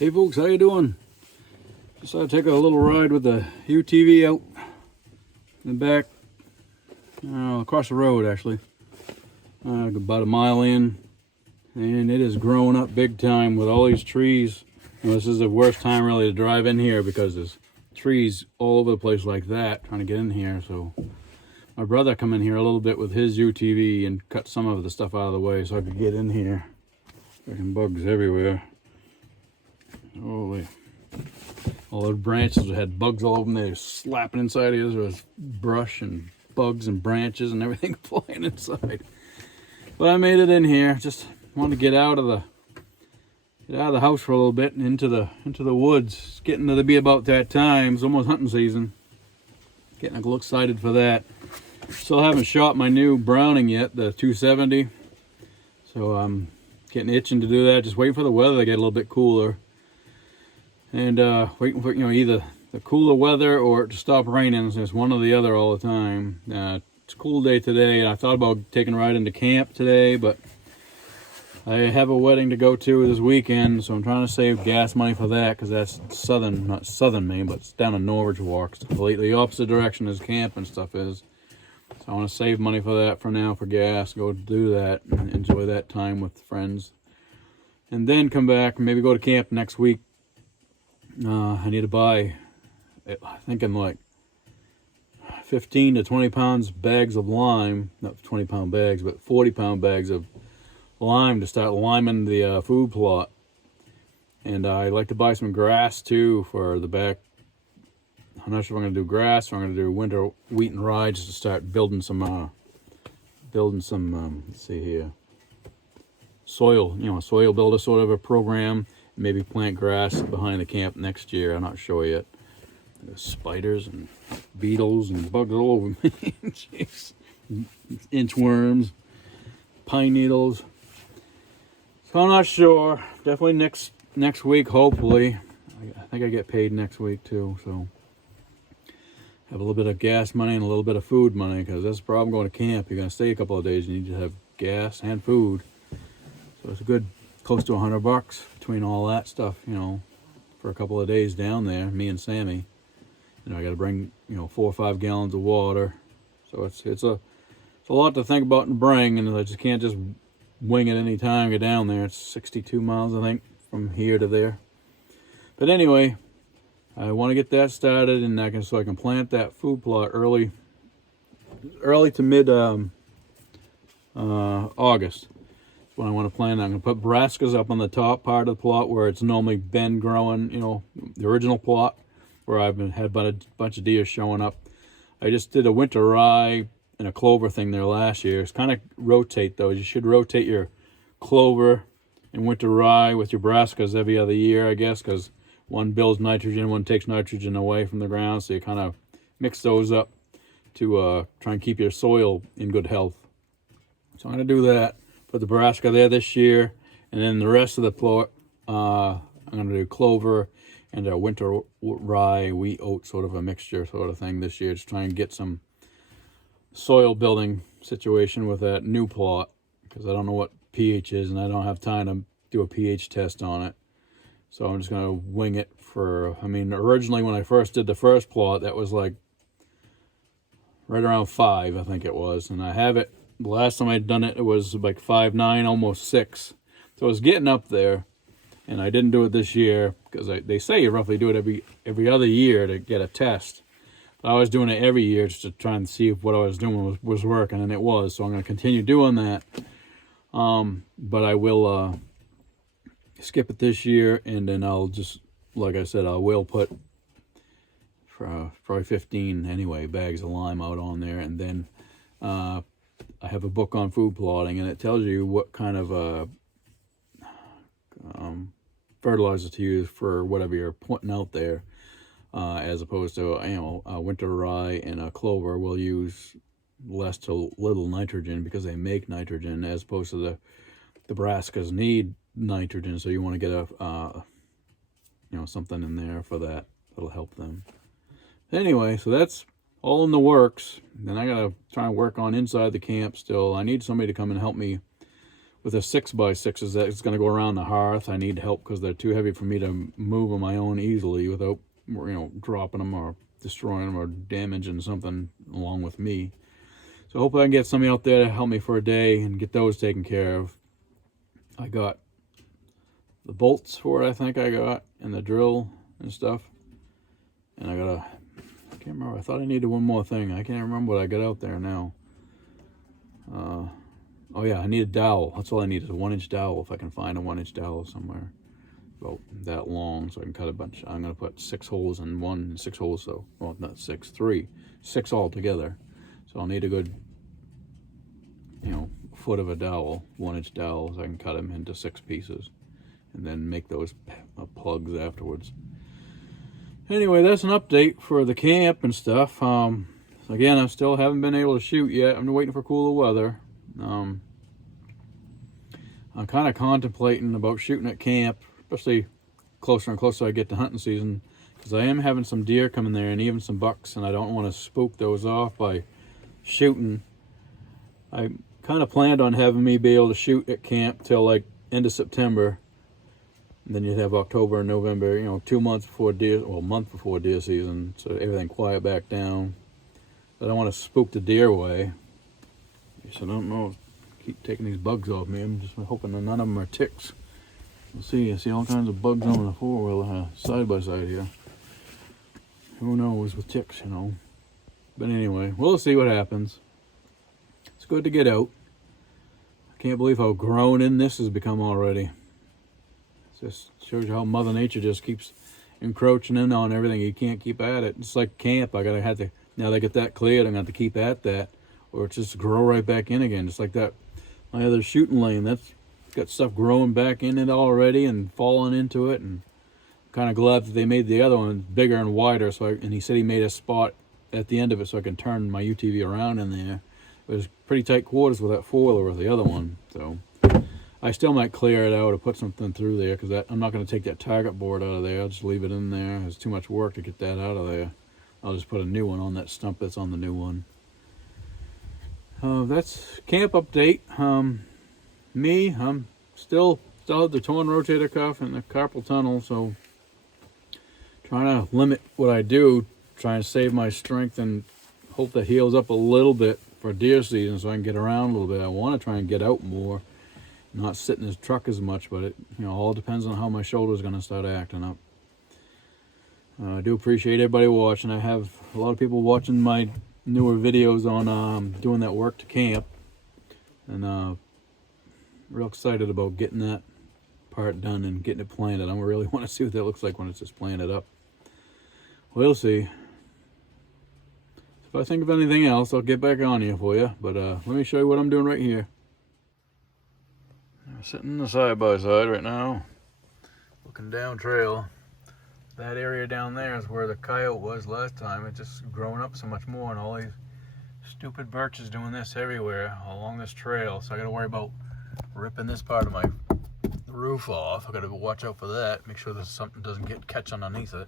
Hey folks, how you doing? Just thought I'd take a little ride with the UTV out in the back, across the road actually, about a mile in, and it is growing up big time with all these trees. This is the worst time really to drive in here because there's trees all over the place like that trying to get in here. So my brother come in here a little bit with his UTV and cut some of the stuff out of the way so I could get in here. Freaking bugs everywhere. Holy. All those branches had bugs all over them. They were slapping inside of us. There was brush and bugs and branches and everything flying inside. But I made it in here. Just wanted to get out of the house for a little bit and into the woods. It's getting to be about that time. It's almost hunting season. Getting a little excited for that. Still haven't shot my new Browning yet, the 270. So I'm getting itching to do that. Just waiting for the weather to get a little bit cooler. And waiting for either the cooler weather or to stop raining. It's one or the other all the time. It's a cool day today. I thought about taking a ride into camp today, but I have a wedding to go to this weekend, so I'm trying to save gas money for that because that's not southern Maine, but it's down in Norwich Walk. It's completely opposite direction as camp and stuff is. So I want to save money for that for now for gas. Go do that and enjoy that time with friends, and then come back and maybe go to camp next week. I need to buy, I think in like 15 to 20 pounds bags of lime, not 20-pound bags, but 40-pound bags of lime to start liming the food plot. And I'd like to buy some grass too for the back. I'm not sure if I'm going to do grass or I'm going to do winter wheat and rye just to start building some, let's see here, soil, soil builder sort of a program. Maybe plant grass behind the camp next year. I'm not sure yet. There's spiders and beetles and bugs all over me. Jeez. Inchworms, pine needles. So I'm not sure. Definitely next week, hopefully. I think I get paid next week too. So have a little bit of gas money and a little bit of food money because that's the problem going to camp. You're going to stay a couple of days. You need to have gas and food. So it's a good close to $100 between all that stuff, for a couple of days down there, me and Sammy. I got to bring, 4 or 5 gallons of water. So it's a lot to think about and bring, and I just can't just wing it any time, get down there. It's 62 miles, I think, from here to there. But anyway, I want to get that started, and so I can plant that food plot early to mid August. When I want to plant, I'm going to put brassicas up on the top part of the plot where it's normally been growing, the original plot where I've had a bunch of deer showing up. I just did a winter rye and a clover thing there last year. It's kind of rotate those. You should rotate your clover and winter rye with your brassicas every other year, I guess, because one builds nitrogen, one takes nitrogen away from the ground. So you kind of mix those up to try and keep your soil in good health. So I'm going to do that. Put the brassica there this year, and then the rest of the plot, I'm going to do clover and a winter rye, wheat, oat sort of a mixture sort of thing this year. Just try and get some soil building situation with that new plot because I don't know what pH is, and I don't have time to do a pH test on it. So I'm just going to wing it originally when I first did the first plot, that was like right around 5, I think it was, and I have it. The last time I'd done it, it was like 5.9, almost 6. So I was getting up there, and I didn't do it this year because they say you roughly do it every other year to get a test. But I was doing it every year just to try and see if what I was doing was working, and it was. So I'm going to continue doing that. But I will skip it this year, and then I'll just, like I said, I will put probably 15 anyway bags of lime out on there, and then I have a book on food plotting, and it tells you what kind of fertilizer to use for whatever you're putting out there, as opposed to a winter rye and a clover will use less to little nitrogen because they make nitrogen, as opposed to the brassicas need nitrogen, so you want to get a something in there for that that'll help them. Anyway, so that's all in the works. Then I gotta try and work on inside the camp still. I need somebody to come and help me with the 6x6 is that it's going to go around the hearth. I need help because they're too heavy for me to move on my own easily without, dropping them or destroying them or damaging something along with me. So hopefully I can get somebody out there to help me for a day and get those taken care of. I got the bolts for it, I think I got, and the drill and stuff. And I can't remember, I thought I needed one more thing. I can't remember what I got out there now. Oh yeah, I need a dowel. That's all I need is a 1-inch dowel, if I can find a 1-inch dowel somewhere. About that long, so I can cut a bunch. I'm gonna put 6 holes in one, and 6 holes, so, well, not 6, 3. 6 all together. So I'll need a good, foot of a dowel, 1-inch dowel, so I can cut them into 6 pieces. And then make those plugs afterwards. Anyway, that's an update for the camp and stuff. Again, I still haven't been able to shoot yet. I'm waiting for cooler weather. I'm kind of contemplating about shooting at camp, especially closer and closer I get to hunting season, because I am having some deer coming there and even some bucks, and I don't want to spook those off by shooting. I kind of planned on having me be able to shoot at camp till like end of September. And then you'd have October and November, 2 months before deer, well, a month before deer season, so everything quiet back down. But I don't want to spook the deer away. So I don't know, keep taking these bugs off me. I'm just hoping that none of them are ticks. We'll see. I see all kinds of bugs on the four-wheeler side by side here. Who knows with ticks, But anyway, we'll see what happens. It's good to get out. I can't believe how grown in this has become already. Just shows you how Mother Nature just keeps encroaching in on everything. You can't keep at it. It's like camp. Now that I get that cleared, I'm going to have to keep at that, or it's just grow right back in again. Just like that, my other shooting lane, that's got stuff growing back in it already and falling into it. And I'm kind of glad that they made the other one bigger and wider. And he said he made a spot at the end of it so I can turn my UTV around in there. It was pretty tight quarters with that four-wheeler with the other one, so I still might clear it out or put something through there, because I'm not going to take that target board out of there. I'll just leave it in there. It's too much work to get that out of there. I'll just put a new one on that stump that's on the new one. That's camp update. I'm still have the torn rotator cuff and the carpal tunnel, so trying to limit what I do, trying to save my strength and hope that heals up a little bit for deer season so I can get around a little bit. I want to try and get out more, not sit in his truck as much, but it all depends on how my shoulder's going to start acting up. I do appreciate everybody watching. I have a lot of people watching my newer videos on doing that work to camp, and real excited about getting that part done and getting it planted. I really want to see what that looks like when it's just planted up. We'll see. If I think of anything else, I'll get back on here for you. But let me show you what I'm doing right here. I'm sitting in the side-by-side right now, looking down trail. That area down there is where the coyote was last time. It's just grown up so much more, and all these stupid birches doing this everywhere along this trail. So I got to worry about ripping this part of my roof off. I got to watch out for that. Make sure that something doesn't catch underneath it.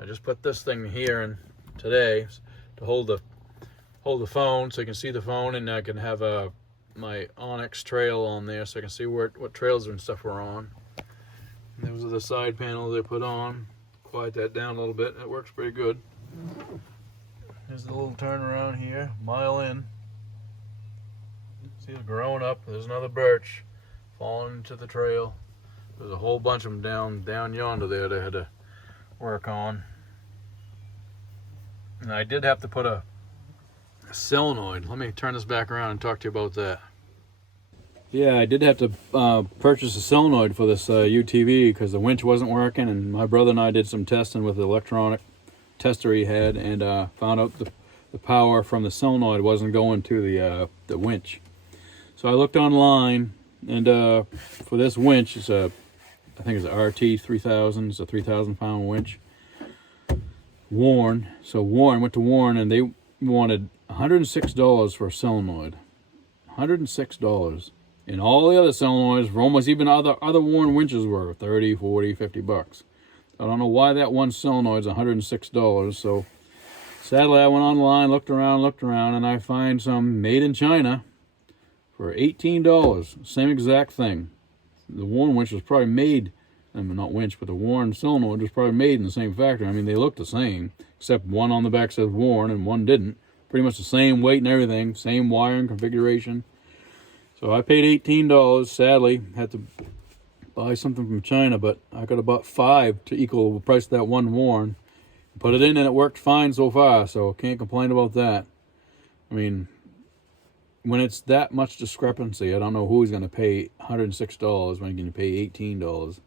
I just put this thing here in today to hold the phone, so you can see the phone, and I can have my Onyx trail on there, so I can see what trails and stuff we're on. And those are the side panels they put on. Quiet that down a little bit. That works pretty good. There's the little turnaround here, mile in. See, it's growing up. There's another birch falling into the trail. There's a whole bunch of them down yonder there that I had to work on. And I did have to put a solenoid. Let me turn this back around and talk to you about that. Yeah, I did have to purchase a solenoid for this UTV because the winch wasn't working, and my brother and I did some testing with the electronic tester he had, and found out the power from the solenoid wasn't going to the winch. So I looked online, and for this winch, I think it's an RT 3000. It's a 3,000 pound winch. Warren went to Warren, and they wanted $106 for a solenoid. $106. And all the other solenoids, for almost even other Warren winches, were 30, 40, 50 bucks. I don't know why that one solenoid's $106. So sadly, I went online, looked around, and I find some made in China for $18. Same exact thing. The Warren winch was probably made, I mean, not winch, but the Warren solenoid was probably made in the same factory. I mean, they look the same, except one on the back says Warren and one didn't. Pretty much the same weight and everything, same wiring configuration. So I paid $18. Sadly, had to buy something from China, but I could have bought 5 to equal the price of that one Warren. Put it in and it worked fine so far, so can't complain about that. I mean, when it's that much discrepancy, I don't know who's going to pay $106 when you can pay $18.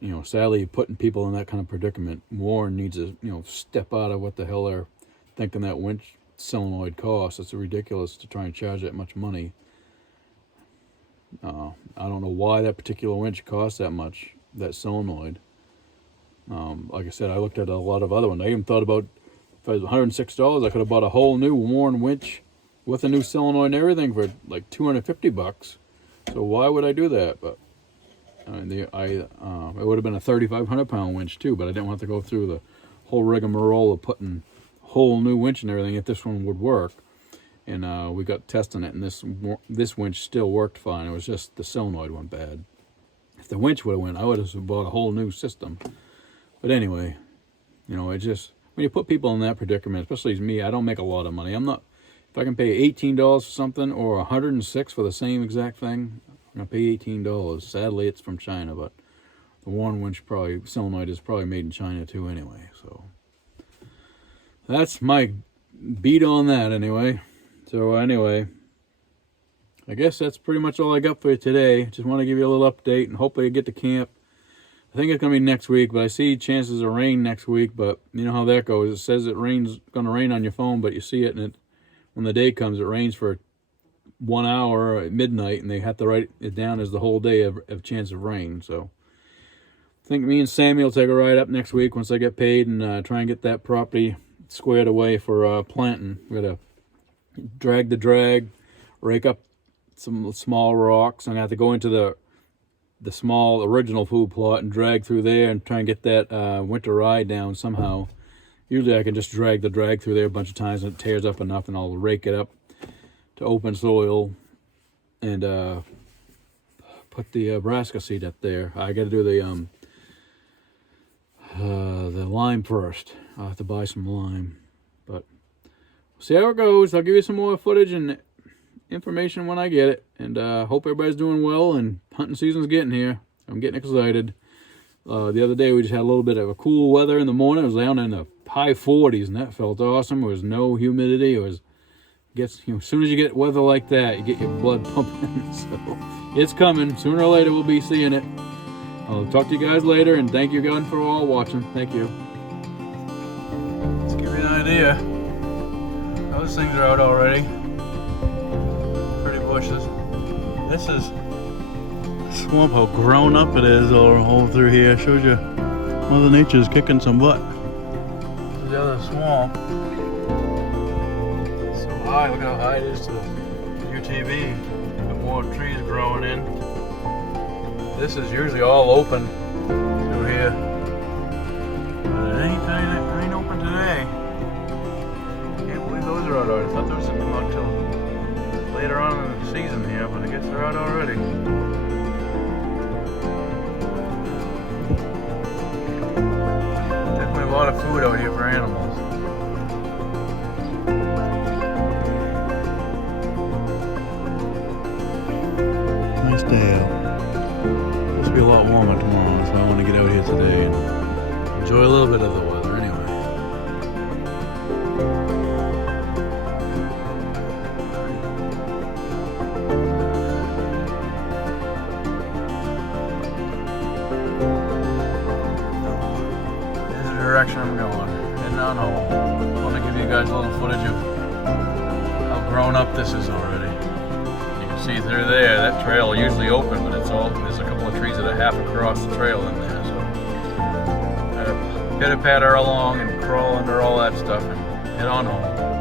You know, sadly, putting people in that kind of predicament. Warren needs to, step out of what the hell they're thinking that winch solenoid costs. It's ridiculous to try and charge that much money. I don't know why that particular winch costs that much, that solenoid. Like I said, I looked at a lot of other ones. I even thought about, if it was $106, I could have bought a whole new Warren winch with a new solenoid and everything for like $250. So why would I do that? But I mean, it would have been a 3,500-pound winch too, but I didn't want to go through the whole rigmarole of putting a whole new winch and everything if this one would work. And we got testing it, and this winch still worked fine. It was just the solenoid went bad. If the winch would have went, I would have bought a whole new system. But anyway, it just, when you put people in that predicament, especially as me, I don't make a lot of money. I'm not, if I can pay $18 for something or $106 for the same exact thing, I'm gonna pay $18. Sadly, it's from China, but the Warren winch solenoid is probably made in China too anyway. So that's my beat on that anyway. So anyway, I guess that's pretty much all I got for you today. Just want to give you a little update, and hopefully I get to camp. I think it's going to be next week, but I see chances of rain next week, but you know how that goes. It says it rains, going to rain on your phone, but you see it, and when the day comes, it rains for 1 hour at midnight, and they have to write it down as the whole day of chance of rain. So I think me and Sammy will take a ride up next week once I get paid and try and get that property squared away for planting. We're going to drag, rake up some small rocks. I'm going to have to go into the small original food plot and drag through there and try and get that winter ride down somehow. Usually I can just drag through there a bunch of times and it tears up enough, and I'll rake it up to open soil and put the brassica seed up there. I got to do the lime first. I'll have to buy some lime, but we'll see how it goes. I'll give you some more footage and information when I get it, and hope everybody's doing well, and hunting season's getting here. I'm getting excited. The other day we just had a little bit of a cool weather in the morning. It was down in the high 40s, and that felt awesome. There was no humidity. It was as soon as you get weather like that, you get your blood pumping. So it's coming. Sooner or later we'll be seeing it. I'll talk to you guys later, and thank you again for all watching. Thank you. Let's give you an idea. Those things are out already. Pretty bushes. This is the swamp, how grown up it is all through here. Shows you Mother Nature's kicking some butt. This is the other swamp. So high, look how high it is to the UTV. Got more trees growing in. This is usually all open through here. But it ain't open today. Can't believe those are out already. I thought those would come out till later on in the season here, but I guess they're out already. Definitely a lot of food out here for animals. Nice day out. It's be a lot warmer tomorrow, so I want to get out here today and enjoy a little bit of the weather anyway. This is the direction I'm going, heading on home. I want to give you guys a little footage of how grown up this is already. See through there, that trail is usually open, but there's a couple of trees that are half across the trail in there, so pitter patter along and crawl under all that stuff and head on home.